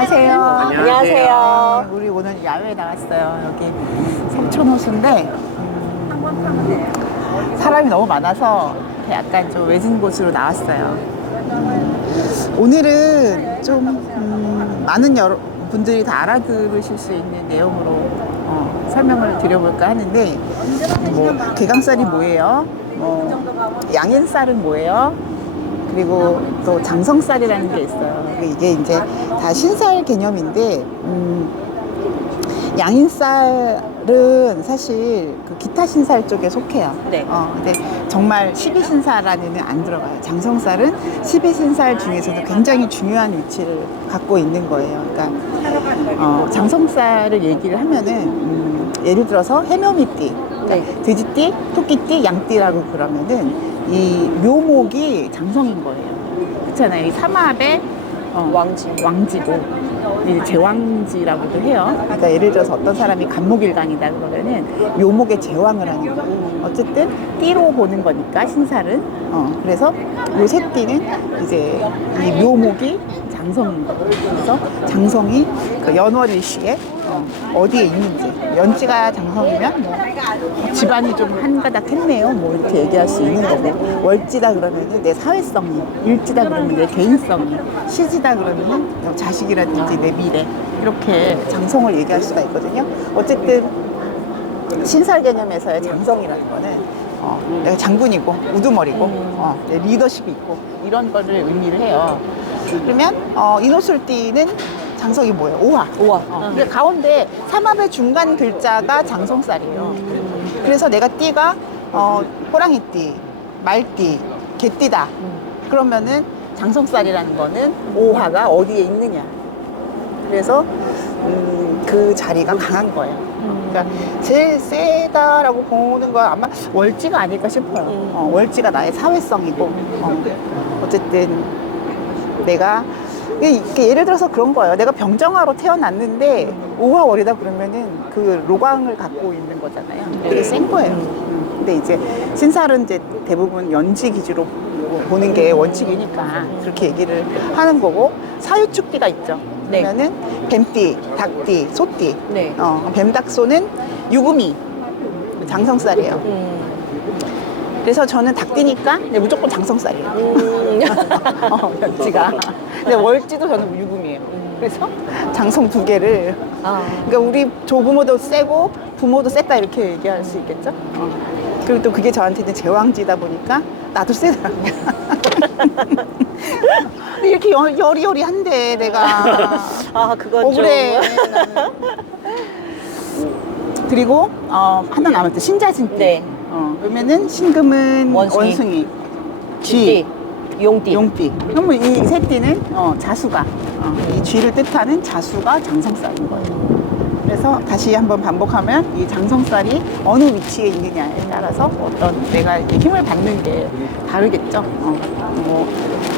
안녕하세요. 안녕하세요. 우리 오늘 야외에 나왔어요. 여기 석촌호수인데 사람이 너무 많아서 약간 좀 외진 곳으로 나왔어요. 오늘은 좀 많은 분들이 다 알아들으실 수 있는 내용으로 설명을 드려볼까 하는데, 뭐 개강살이 뭐예요? 양인살은 뭐예요? 그리고 또 장성살이라는 게 있어요. 이게 이제 다 신살 개념인데, 양인살은 사실 그 기타 신살 쪽에 속해요. 네. 근데 정말 12신살 안에는 안 들어가요. 장성살은 12신살 중에서도 굉장히 중요한 위치를 갖고 있는 거예요. 그러니까 장성살을 얘기를 하면은 예를 들어서 해묘미띠, 그러니까 돼지띠, 토끼띠, 양띠라고 그러면은 이 묘목이 장성인 거예요. 그렇잖아요. 이 삼합의 왕지고 이제 제왕지라고도 해요. 그러니까 예를 들어서 어떤 사람이 간목일강이다 그러면은 묘목의 제왕을 하는 거예요. 어쨌든 띠로 보는 거니까 신살은 그래서 요 세 띠는 이제 이 묘목이 장성인 거예요. 그래서 장성이 그 연월일시에 어디에 있는지, 연지가 장성이면 뭐 집안이 좀 한가닥했네요, 뭐 이렇게 얘기할 수 있는 거고, 월지다 그러면은 내 사회성이, 일지다 그러면 내 개인성이, 시지다 그러면은 자식이라든지 내 미래, 이렇게 장성을 얘기할 수가 있거든요. 어쨌든 신살 개념에서의 장성이라는 거는 내가 장군이고 우두머리고 내 리더십이 있고 이런 거를 의미를 해요. 그러면 인호술띠는 장성이 뭐예요? 오화. 근데 가운데 삼합의 중간 글자가 장성살이에요. 그래서 내가 띠가 호랑이띠, 말띠, 개띠다. 그러면은 장성살이라는 거는 오화가 어디에 있느냐. 그래서 그 자리가 강한 거예요. 그러니까 제일 세다라고 보는 건 아마 월지가 아닐까 싶어요. 월지가 나의 사회성이고, 어쨌든 내가 예를 들어서 그런 거예요. 내가 병정화로 태어났는데 오화월이다 그러면은 그 로광을 갖고 있는 거잖아요. 되게 센 거예요. 근데 이제 신살은 이제 대부분 연지 기준으로 보는 게 원칙이니까 그렇게 얘기를 하는 거고, 사유축띠가 있죠. 그러면은 뱀띠, 닭띠, 소띠. 뱀닭소는 유금이 장성살이에요. 그래서 저는 닭띠니까 무조건 장성살이에요. 연지가. 근데 월지도 저는 유금이에요. 그래서 장성 두 개를. 그러니까 우리 조부모도 세고 부모도 셌다 이렇게 얘기할 수 있겠죠. 그리고 또 그게 저한테는 제왕지다 보니까 나도 세더라고요. 근데 이렇게 여리여리한데 내가. 그건 억울해. 그리고 하나 남았죠. 신자진띠. 네. 그러면은 신금은 원숭이, 쥐, 용띠. 그러면 이 세 띠는 자수가, 이 쥐를 뜻하는 자수가 장성살인 거예요. 그래서 다시 한번 반복하면 이 장성살이 어느 위치에 있느냐에 따라서 어떤 내가 힘을 받는 게 다르겠죠. 뭐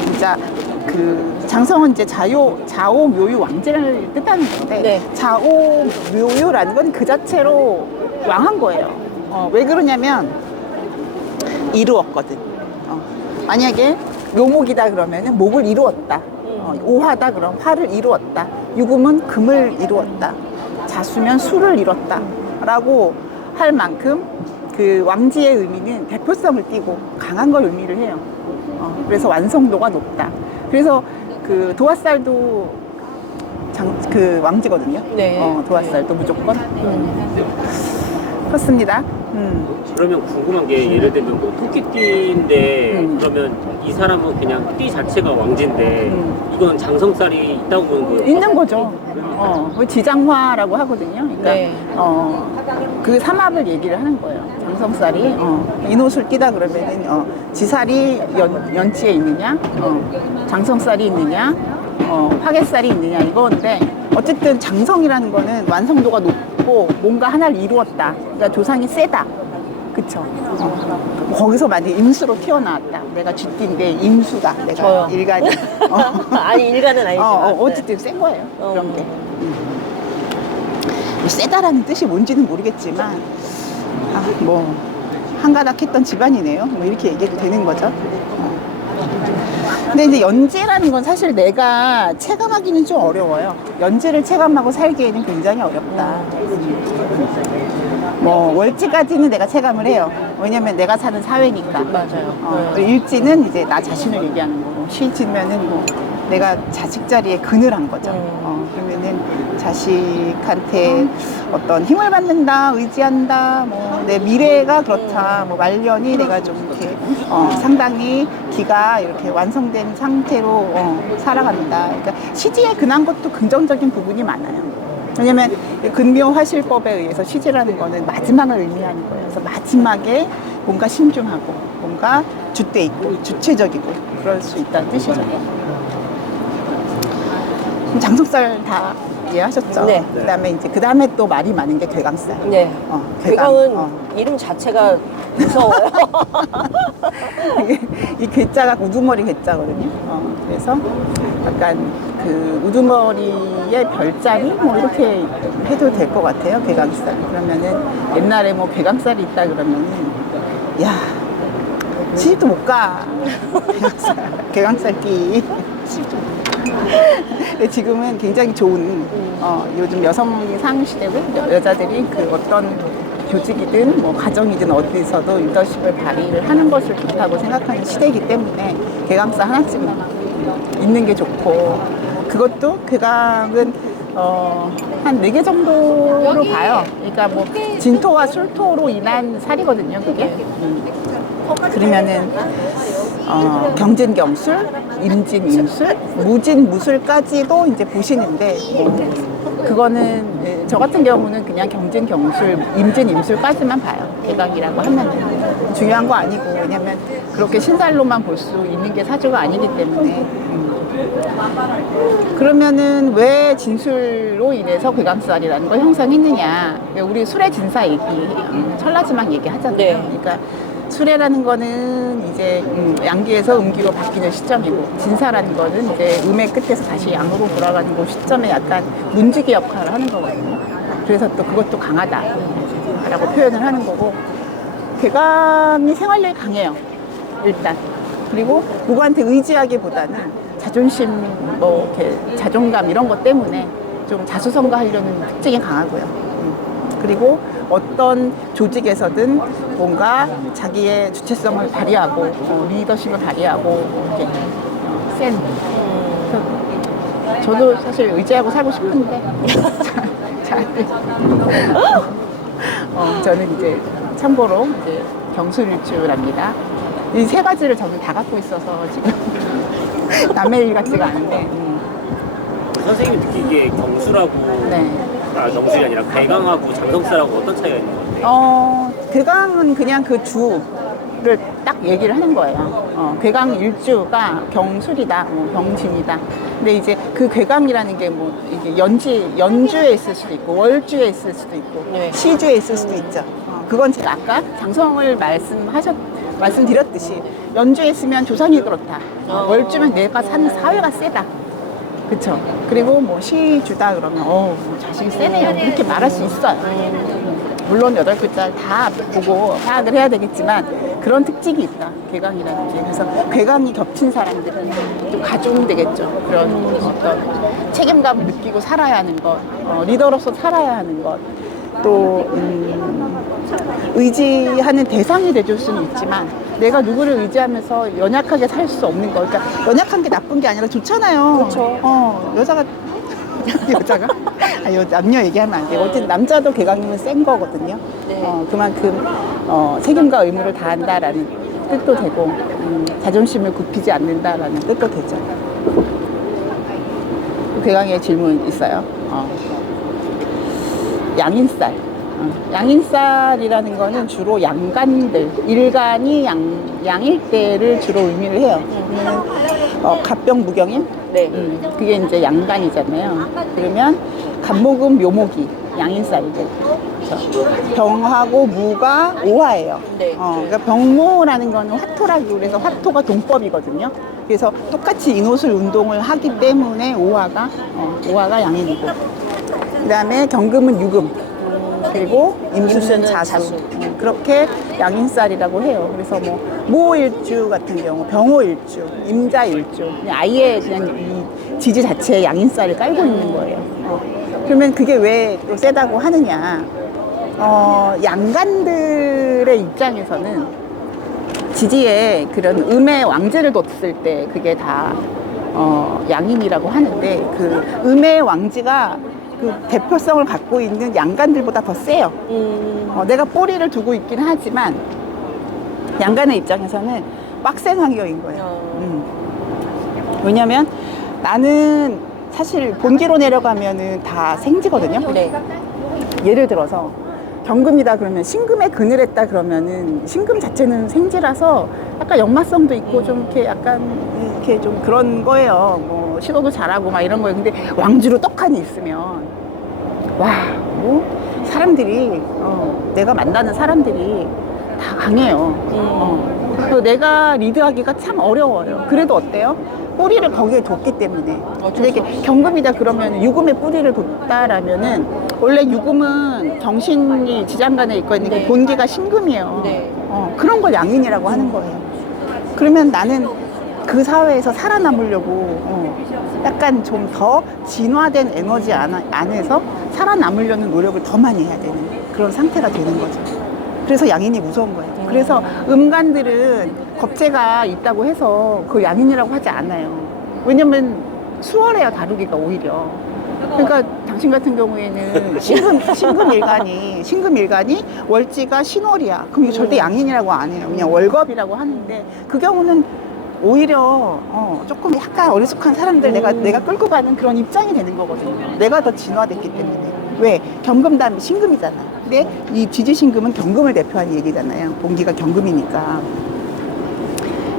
진짜 그 장성은 이제 좌오 묘유 왕제를 뜻하는 건데, 좌오 묘유라는 건 그 자체로 왕한 거예요. 왜 그러냐면 이루었거든. 만약에 묘목이다 그러면은 목을 이루었다. 오화다 그럼 화를 이루었다. 유금은 금을 이루었다. 자수면 수를 이뤘다 라고 할 만큼 그 왕지의 의미는 대표성을 띠고 강한 걸 의미를 해요. 그래서 완성도가 높다. 그래서 그 도화살도 그 왕지거든요. 도화살도 무조건. 그렇습니다. 그러면 궁금한 게, 예를 들면 뭐 토끼띠인데 그러면 이 사람은 그냥 띠 자체가 왕지인데 이건 장성살이 있다고 보는 거예요? 있는 거죠. 지장화라고 하거든요. 그러니까 그 삼합을 얘기를 하는 거예요. 장성살이 인호술 띠다 그러면은 지살이 연치에 있느냐, 장성살이 있느냐, 화개살이 있느냐 이건데, 어쨌든 장성이라는 거는 완성도가 높고 뭔가 하나를 이루었다. 그러니까 조상이 세다. 그쵸? 거기서 만약에 임수로 튀어나왔다. 내가 쥐띠인데 임수다. 내가 저요. 일간이. 아니, 일간은 아니지만. 어쨌든 센 거예요. 그런 게. 뭐 세다라는 뜻이 뭔지는 모르겠지만, 한가닥했던 집안이네요. 뭐 이렇게 얘기해도 되는 거죠. 근데 이제 연재라는 건 사실 내가 체감하기는 좀 어려워요. 연재를 체감하고 살기에는 굉장히 어렵다. 뭐 월지까지는 내가 체감을 해요. 왜냐면 내가 사는 사회니까. 맞아요. 일지는 이제 나 자신을 얘기하는 거고, 시지면은 뭐 내가 자식 자리에 근을한 거죠. 그러면은 자식한테 어떤 힘을 받는다, 의지한다, 뭐 내 미래가 그렇다, 뭐 말년이 내가 좀 이렇게 상당히 기가 이렇게 완성된 상태로 살아간다. 그러니까 시지에 근한 것도 긍정적인 부분이 많아요. 왜냐면 근묘화실법에 의해서 시지라는 거는 마지막을 의미하는 거예요. 그래서 마지막에 뭔가 신중하고 뭔가 주대 있고 주체적이고 그럴 수 있다는 뜻이죠. 그럼 장속살 다 이해하셨죠? 네. 그다음에 이제 그다음에 또 말이 많은 게 괴강살. 네. 괴강. 괴강은 이름 자체가 무서워요. 이 괴자가 우두머리 괴자거든요. 그래서 약간 그 우두머리의 별자리 뭐 이렇게 해도 될 것 같아요. 괴강살. 그러면은 옛날에 뭐 괴강살이 있다 그러면은 야 시집도 못 가. 괴강살기. 시집도 못 가. 근데 지금은 굉장히 좋은 요즘 여성상 시대고 여자들이 그 어떤 교직이든 뭐 가정이든 어디서도 리더십을 발휘를 하는 것을 좋다고 생각하는 시대이기 때문에 괴강살 하나쯤 있는 게 좋고, 그것도 괴강은 한 4개 정도로 봐요. 그러니까 뭐 진토와 술토로 인한 살이거든요, 그게. 그러면은 경진경술, 임진임술, 무진무술까지도 이제 보시는데 그거는 저 같은 경우는 그냥 경진경술, 임진임술까지만 봐요. 괴강이라고 하면 중요한 거 아니고, 왜냐면 그렇게 신살로만 볼 수 있는 게 사주가 아니기 때문에. 그러면은 왜 진술로 인해서 괴강살이라는 걸 형성했느냐? 우리 술의 진사 얘기, 철라지막 얘기 하잖아요. 네. 그러니까 수레라는 거는 이제 양기에서 음기로 바뀌는 시점이고, 진사라는 거는 이제 음의 끝에서 다시 양으로 돌아가는 그 시점에 약간 문지기 역할을 하는 거거든요. 그래서 또 그것도 강하다라고 표현을 하는 거고, 괴강이 생활력이 강해요, 일단. 그리고 누구한테 의지하기보다는 자존심, 뭐 이렇게 자존감 이런 것 때문에 좀 자수성가하려는 특징이 강하고요. 그리고 어떤 조직에서든 뭔가 자기의 주체성을 발휘하고 리더십을 발휘하고 이렇게 센. 저도 사실 의지하고 살고 싶은데 잘. 저는 이제 참고로 이제 경술일주랍니다. 이 3가지를 저는 다 갖고 있어서 지금 남의 일 같지가 않은데. 선생님이 느끼기에 경수라고 네. 경술이 아니라 괴강하고 장성살하고 어떤 차이가 있는 것 같아요? 괴강은 그냥 그 주를 딱 얘기를 하는 거예요. 괴강 일주가 경술이다, 뭐 경진이다. 근데 이제 그 괴강이라는 게 뭐 이게 연주에 있을 수도 있고, 월주에 있을 수도 있고, 네. 시주에 있을 수도 있죠. 그건 제가 아까 장성을 말씀드렸듯이 연주에 있으면 조상이 그렇다. 월주면 내가 사는 사회가 세다. 그쵸. 그리고 뭐 시주다 그러면 뭐 자식이 세네요. 이렇게 말할 수 있어요. 물론 8글자를 다 보고 파악을 해야 되겠지만 그런 특징이 있다, 괴강이라는 게. 그래서 괴강이 겹친 사람들은 좀 가중되겠죠. 그런 어떤 책임감을 느끼고 살아야 하는 것, 리더로서 살아야 하는 것, 또 의지하는 대상이 돼줄 수는 있지만 내가 누구를 의지하면서 연약하게 살 수 없는 거. 그러니까 연약한 게 나쁜 게 아니라 좋잖아요. 그렇죠. 여자가 남녀 얘기하면 안 돼요. 어쨌든 남자도 괴강이면 센 거거든요. 네. 그만큼 책임과 의무를 다한다라는 뜻도 되고, 자존심을 굽히지 않는다라는 뜻도 되죠. 괴강의 질문 있어요. 양인살. 양인살이라는 거는 주로 양간들, 일간이 양일 때를 주로 의미를 해요. 갑병무경임? 네. 그게 이제 양간이잖아요. 그러면 갑목은 묘목이 양인살이고, 그렇죠? 병하고 무가 오화예요. 네. 그러니까 병모라는 거는 화토라고 그래서 화토가 동법이거든요. 그래서 똑같이 인호술 운동을 하기 때문에 오화가 양인이고, 그 다음에 경금은 유금, 그리고 임수는 자수. 그렇게 양인살이라고 해요. 그래서 뭐 모일주 같은 경우 병호일주, 임자일주, 그냥 아예 그냥 이 지지 자체에 양인살을 깔고 있는 거예요. 그러면 그게 왜 또 세다고 하느냐? 양간들의 입장에서는 지지에 그런 음의 왕제를 뒀을 때 그게 다 양인이라고 하는데, 그 음의 왕지가 그 대표성을 갖고 있는 양간들보다 더 세요. 내가 뿌리를 두고 있긴 하지만 양간의 입장에서는 빡센 환경인 거예요. 왜냐면 나는 사실 본기로 내려가면은 다 생지거든요. 네. 예를 들어서 경금이다 그러면 신금에 근을 했다 그러면은 신금 자체는 생지라서 약간 연마성도 있고 좀 이렇게 약간 이렇게 좀 그런 거예요. 뭐 시도도 잘하고 막 이런 거예요. 근데 왕주로 떡하니 있으면 와, 뭐 사람들이 내가 만나는 사람들이 다 강해요. 그리고 내가 리드하기가 참 어려워요. 그래도 어때요? 뿌리를 거기에 뒀기 때문에. 근데 이게 경금이다 그러면 유금에 뿌리를 뒀다라면은, 원래 유금은 정신이 지장간에 있고 있는 게 네. 본기가 신금이에요. 네. 그런 걸 양인이라고 하는 거예요. 그러면 나는 그 사회에서 살아남으려고 약간 좀 더 진화된 에너지 안에서 살아남으려는 노력을 더 많이 해야 되는 그런 상태가 되는 거죠. 그래서 양인이 무서운 거예요. 그래서 음간들은 겁재가 있다고 해서 그 양인이라고 하지 않아요. 왜냐면 수월해요, 다루기가 오히려. 그러니까 당신 같은 경우에는 신금일간이 월지가 신월이야. 그럼 이거 절대 양인이라고 안 해요. 그냥 월겁이라고 하는데, 그 경우는 오히려 조금 약간 어리숙한 사람들 내가 끌고 가는 그런 입장이 되는 거거든요. 내가 더 진화됐기 때문에. 왜? 경금 다음에 신금이잖아. 근데 이 지지신금은 경금을 대표하는 얘기잖아요. 본기가 경금이니까.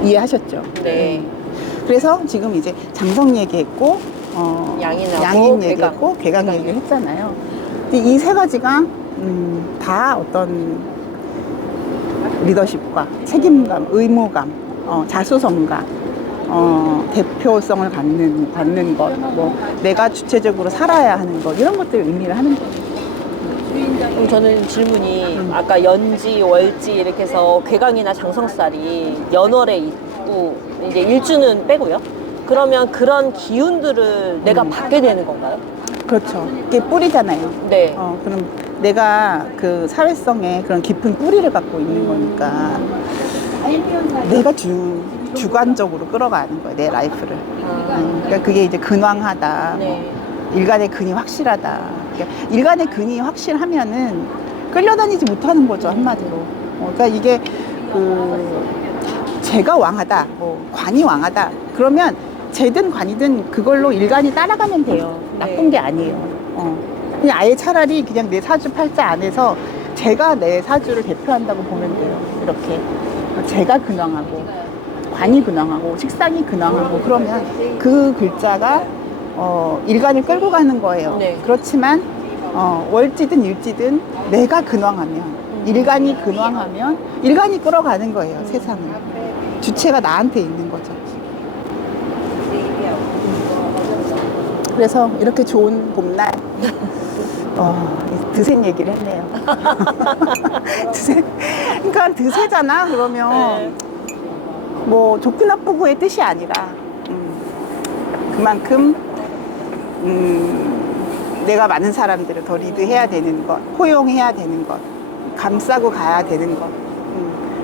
이해하셨죠? 네. 그래서 지금 이제 장성 얘기했고, 양인하고 양인 괴강. 얘기했고, 괴강 얘기를 했잖아요. 이 세 가지가 다 어떤 리더십과 책임감, 의무감, 자수성가, 대표성을 갖는 것, 뭐 내가 주체적으로 살아야 하는 것, 이런 것들을 의미를 하는 거예요. 그럼 저는 질문이 아까 연지, 월지 이렇게 해서 괴강이나 장성살이 연월에 있고 이제 일주는 빼고요. 그러면 그런 기운들을 내가 받게 되는 건가요? 그렇죠. 이게 뿌리잖아요. 네. 그럼 내가 그 사회성에 그런 깊은 뿌리를 갖고 있는 거니까 내가 주관적으로 끌어가는 거예요, 내 라이프를. 그러니까 그게 이제 근왕하다. 네. 일간의 근이 확실하다. 그러니까 일간의 근이 확실하면은 끌려다니지 못하는 거죠, 한마디로. 그러니까 이게 재가 왕하다, 뭐 관이 왕하다. 그러면 재든 관이든 그걸로 일간이 따라가면 돼요. 나쁜 게 아니에요. 그냥 아예 차라리 그냥 내 사주 팔자 안에서 재가 내 사주를 대표한다고 보면 돼요. 이렇게 재가 근왕하고 관이 근왕하고 식상이 근왕하고, 그러면 그 글자가 일간을 끌고 가는 거예요. 네. 그렇지만 월지든 일지든 내가 근왕하면, 일간이 근왕하면 일간이 끌어가는 거예요, 세상을. 주체가 나한테 있는 거죠. 그래서 이렇게 좋은 봄날 드센 얘기를 했네요. 그러니까 드세잖아. 그러면 뭐 좋고 나쁘고의 뜻이 아니라 그만큼 내가 많은 사람들을 더 리드해야 되는 것, 포용해야 되는 것, 감싸고 가야 되는 것,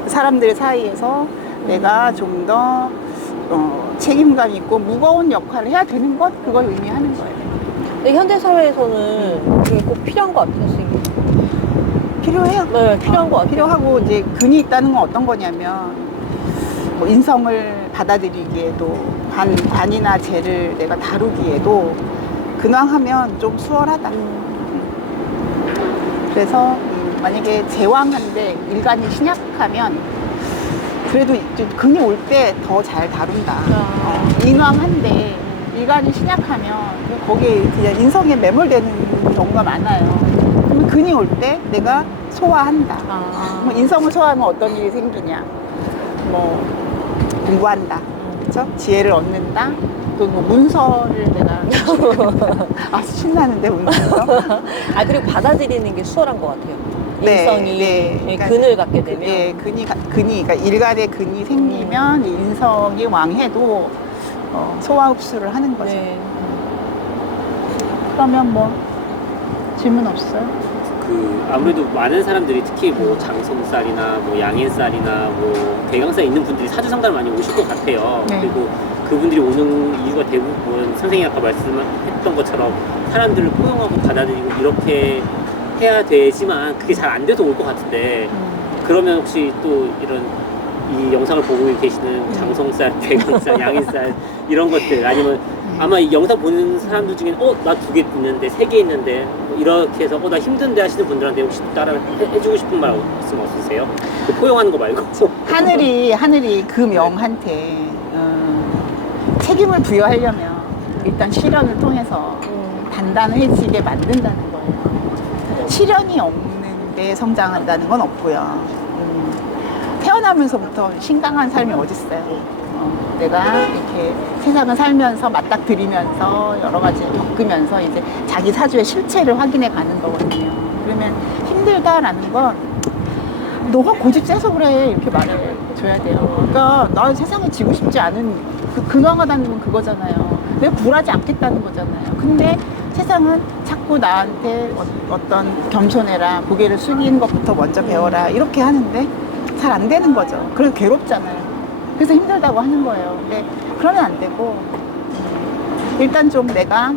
사람들 사이에서 내가 좀 더 책임감 있고 무거운 역할을 해야 되는 것, 그걸 의미하는 거예요. 근데 현대 사회에서는 그게 꼭 필요한 것 같아요, 선생님. 필요해요. 네, 필요한 것 같아요. 필요하고, 이제 근이 있다는 건 어떤 거냐면, 뭐 인성을 받아들이기에도, 관이나 재를 내가 다루기에도 근황하면 좀 수월하다. 그래서 만약에 제왕한데 일간이 신약하면 그래도 좀 근이 올 때 더 잘 다룬다. 인왕한데 일간이 신약하면 거기에 그냥 인성에 매몰되는 경우가 많아요. 그러면 근이 올 때 내가 소화한다. 뭐 인성을 소화하면 어떤 일이 생기냐. 뭐 공부한다. 그렇죠? 지혜를 얻는다. 또 뭐 문서를 내가 신나는데 문서. 그리고 받아들이는 게 수월한 것 같아요. 네, 인성이 네. 예, 그러니까 근을 갖게 되면 예, 그러니까 일간의 근이 생기면 인성이 왕해도 소화 흡수를 하는 거죠. 네. 그러면 뭐 질문 없어요? 그 아무래도 많은 사람들이 특히 뭐 장성쌀이나 뭐 양인쌀이나 뭐 대강쌀 있는 분들이 사주 상담을 많이 오실 것 같아요. 네. 그리고 그분들이 오는 이유가 대부분 선생님이 아까 말씀했던 것처럼 사람들을 포용하고 받아들이고 이렇게 해야 되지만 그게 잘 안 돼서 올 것 같은데 그러면 혹시 또 이런 이 영상을 보고 계시는 장성쌀, 대강쌀, 양인쌀 이런 것들 아니면 아마 이 영상 보는 사람들 중에 나 2개 있는데 3개 있는데 뭐 이렇게 해서 나 힘든데 하시는 분들한테 혹시 따라 해주고 싶은 말씀 없으세요? 그 포용하는 거 말고 하늘이 그 명한테 책임을 부여하려면 일단 시련을 통해서 단단해지게 만든다는 거예요. 시련이 없는데 성장한다는 건 없고요. 태어나면서부터 신강한 삶이 어딨어요. 내가 이렇게 세상을 살면서 맞닥뜨리면서 여러 가지 겪으면서 이제 자기 사주의 실체를 확인해 가는 거거든요. 그러면 힘들다라는 건 너가 고집 세서 그래 이렇게 말해줘야 돼요. 그러니까 나 세상에 지고 싶지 않은 근황하다는 건 그거잖아요. 내가 굴하지 않겠다는 거잖아요. 근데 세상은 자꾸 나한테 어떤 겸손해라, 고개를 숙이는 것부터 먼저 배워라 이렇게 하는데 잘 안 되는 거죠. 그래서 괴롭잖아요. 그래서 힘들다고 하는 거예요. 근데 그러면 안 되고 일단 좀 내가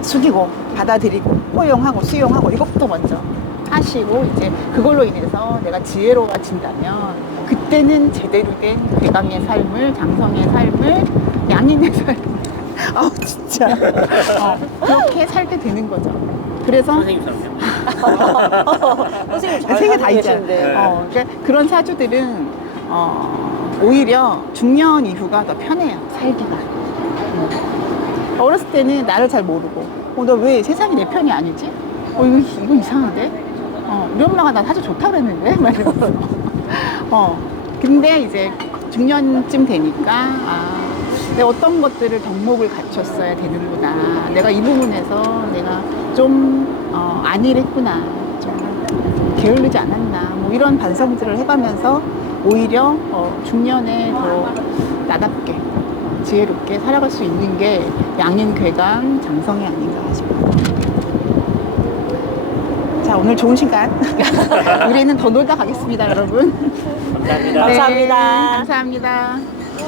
숙이고 받아들이고 포용하고 수용하고 이것부터 먼저 하시고 이제 그걸로 인해서 내가 지혜로워진다면 그때는 제대로 된 괴강의 삶을, 장성의 삶을, 양인의 삶을 진짜 그렇게 살게 되는 거죠. 그래서 선생님처럼요? 선생님 잘 세 개 다 살고 있잖아요. 계신데. 그러니까 그런 사주들은 오히려 중년 이후가 더 편해요. 살기가. 어렸을 때는 나를 잘 모르고 너 왜 세상이 내 편이 아니지? 이거 이상한데? 우리 엄마가 나 사주 좋다고 그랬는데? 막 이러면서. 근데 이제 중년쯤 되니까 내가 어떤 것들을 덕목을 갖췄어야 되는구나. 내가 이 부분에서 내가 좀 안일했구나. 좀 게을르지 않았나. 뭐 이런 반성들을 해가면서 오히려 중년에 더 나답게 지혜롭게 살아갈 수 있는 게 양인 괴강 장성이 아닌가 싶어요. 자, 오늘 좋은 시간 우리는 더 놀다 가겠습니다, 여러분. 감사합니다. 감사합니다. 감사합니다.